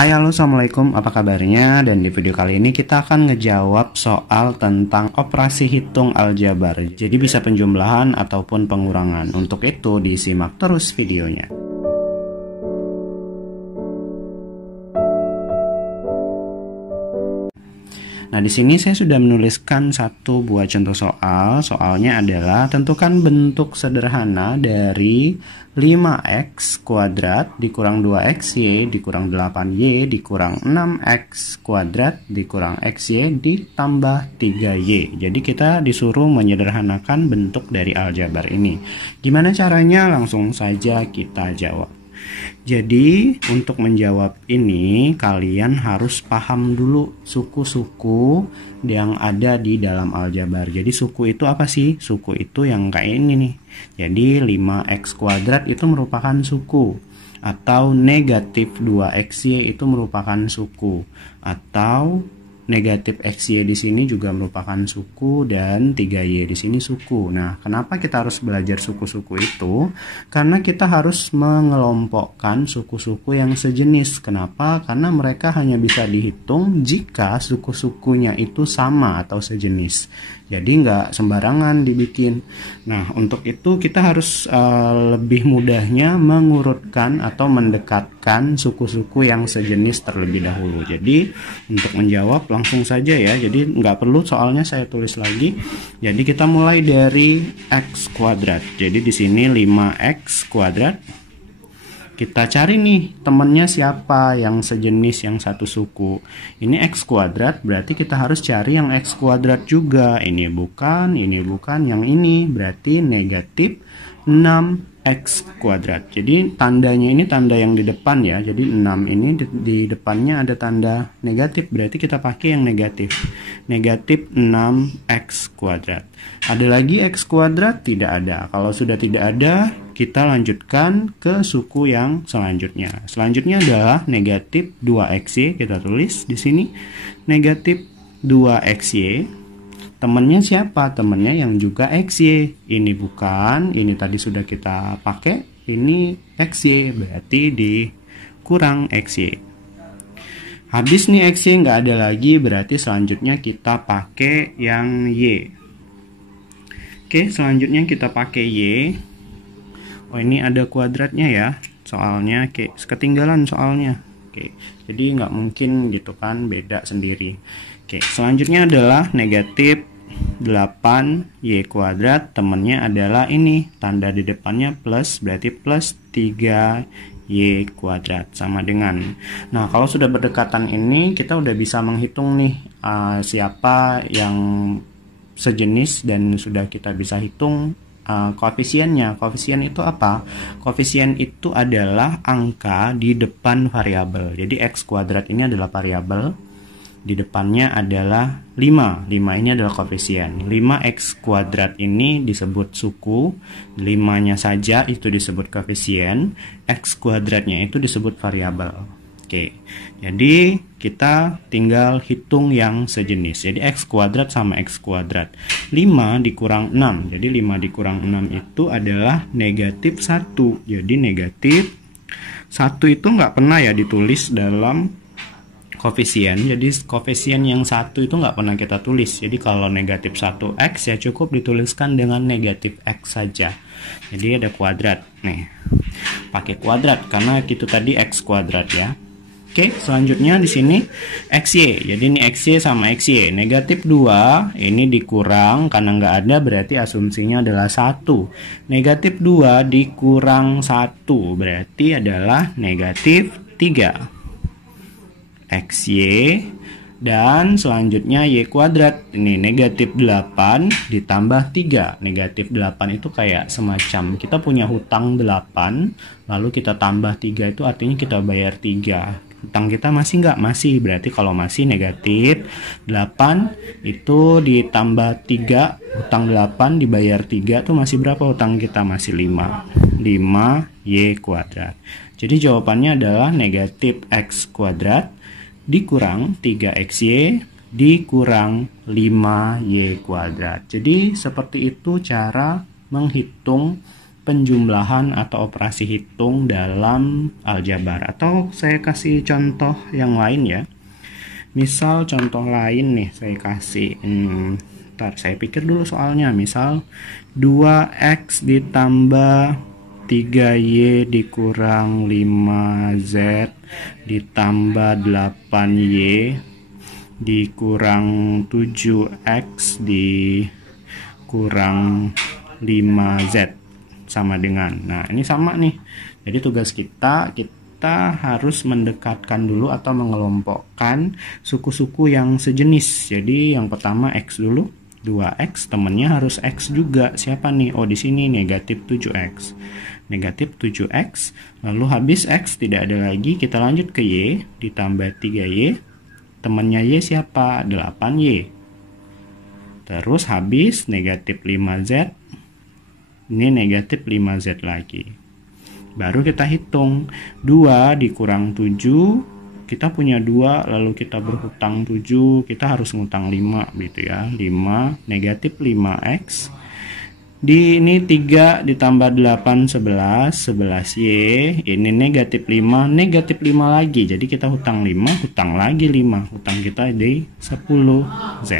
Hai, halo, assalamualaikum, apa kabarnya? Dan di video kali ini kita akan ngejawab soal tentang operasi hitung aljabar. Jadi bisa penjumlahan ataupun pengurangan. Untuk itu disimak terus videonya. Nah, di sini saya sudah menuliskan satu buah contoh soal. Soalnya adalah tentukan bentuk sederhana dari 5x kuadrat dikurang 2xy dikurang 8y dikurang 6x kuadrat dikurang xy ditambah 3y. Jadi kita disuruh menyederhanakan bentuk dari aljabar ini. Gimana caranya? Langsung saja kita jawab. Jadi untuk menjawab ini kalian harus paham dulu suku-suku yang ada di dalam aljabar. Jadi suku itu apa sih? Suku itu yang kayak ini nih. Jadi 5x kuadrat itu merupakan suku, atau negatif 2xy itu merupakan suku, atau negatif xy di sini juga merupakan suku, dan 3y di sini suku. Nah, kenapa kita harus belajar suku-suku itu? Karena kita harus mengelompokkan suku-suku yang sejenis. Kenapa? Karena mereka hanya bisa dihitung jika suku-sukunya itu sama atau sejenis. Jadi nggak sembarangan dibikin. Nah, untuk itu kita harus lebih mudahnya mengurutkan atau mendekatkan suku-suku yang sejenis terlebih dahulu. Jadi untuk menjawab langsung saja ya. Jadi nggak perlu soalnya saya tulis lagi. Jadi kita mulai dari x kuadrat. Jadi di sini 5x kuadrat. Kita cari nih temennya siapa yang sejenis, yang satu suku. Ini x kuadrat, berarti kita harus cari yang x kuadrat juga. Ini bukan, yang ini berarti negatif 6x kuadrat. Jadi tandanya ini tanda yang di depan ya. Jadi 6 ini di depannya ada tanda negatif, berarti kita pakai yang negatif. Negatif 6x kuadrat. Ada lagi x kuadrat? Tidak ada. Kalau sudah tidak ada, kita lanjutkan ke suku yang selanjutnya. Selanjutnya adalah negatif 2xy. Kita tulis di sini negatif 2xy. Temannya siapa? Temannya yang juga xy. Ini bukan, ini tadi sudah kita pakai. Ini xy, berarti dikurang xy. Habis nih xy nggak ada lagi, berarti selanjutnya kita pakai yang y. Oke, selanjutnya kita pakai y. Oh, ini ada kuadratnya ya, soalnya ketinggalan soalnya. Oke, jadi nggak mungkin gitu kan, beda sendiri. Oke, selanjutnya adalah negatif 8y kuadrat, temennya adalah ini, tanda di depannya plus, berarti plus 3y kuadrat, sama dengan. Nah, kalau sudah berdekatan ini, kita udah bisa menghitung nih siapa yang sejenis, dan sudah kita bisa hitung koefisiennya. Koefisien itu apa? Koefisien itu adalah angka di depan variabel. Jadi x kuadrat ini adalah variabel, di depannya adalah 5. 5 ini adalah koefisien. 5x kuadrat ini disebut suku, 5-nya saja itu disebut koefisien, x kuadratnya itu disebut variabel. Oke, jadi kita tinggal hitung yang sejenis. Jadi x kuadrat sama x kuadrat. 5 dikurang 6. Jadi 5 dikurang 6 itu adalah negatif 1. Jadi negatif 1 itu nggak pernah ya ditulis dalam koefisien. Jadi koefisien yang 1 itu nggak pernah kita tulis. Jadi kalau negatif 1x ya cukup dituliskan dengan negatif x saja. Jadi ada kuadrat. Nih, pakai kuadrat karena itu tadi x kuadrat ya. Oke, selanjutnya di sini xy. Jadi ini xy sama xy. Negatif 2 ini dikurang, karena nggak ada berarti asumsinya adalah 1. Negatif 2 dikurang 1 berarti adalah negatif 3. Xy. Dan selanjutnya y kuadrat. Ini negatif 8 ditambah 3. Negatif 8 itu kayak semacam kita punya hutang 8, lalu kita tambah 3, itu artinya kita bayar 3. Hutang kita masih nggak? Masih. Berarti kalau masih negatif 8 itu ditambah 3, hutang 8 dibayar 3 tuh masih berapa hutang kita? Masih 5. 5y kuadrat. Jadi jawabannya adalah negatif x kuadrat dikurang 3xy dikurang 5y kuadrat. Jadi seperti itu cara menghitung penjumlahan atau operasi hitung dalam aljabar. Atau saya kasih contoh yang lain ya. Misal contoh lain nih saya kasih, ntar saya pikir dulu soalnya. Misal 2x ditambah 3y dikurang 5z ditambah 8y dikurang 7x dikurang 5z sama dengan. Nah, ini sama nih. Jadi tugas kita harus mendekatkan dulu atau mengelompokkan suku-suku yang sejenis. Jadi yang pertama x dulu, 2x, temennya harus x juga. Siapa nih? Oh, di sini negatif 7x. Negatif 7x, lalu habis x tidak ada lagi, kita lanjut ke y, ditambah 3y, temennya y siapa? 8y. Terus habis negatif 5z, ini negatif 5z lagi. Baru kita hitung, 2 dikurang 7, kita punya 2, lalu kita berhutang 7, kita harus ngutang 5 gitu ya. 5 negatif 5x. Di ini 3 ditambah 8 11y, ini negatif 5 lagi. Jadi kita hutang 5, hutang lagi 5, hutang kita di 10z.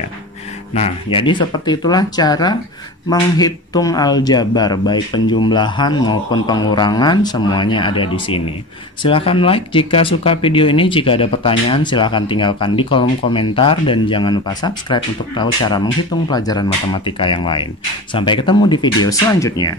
Nah, jadi seperti itulah cara menghitung aljabar, baik penjumlahan maupun pengurangan, semuanya ada di sini. Silahkan like jika suka video ini. Jika ada pertanyaan silahkan tinggalkan di kolom komentar, dan jangan lupa subscribe untuk tahu cara menghitung pelajaran matematika yang lain. Sampai ketemu di video selanjutnya.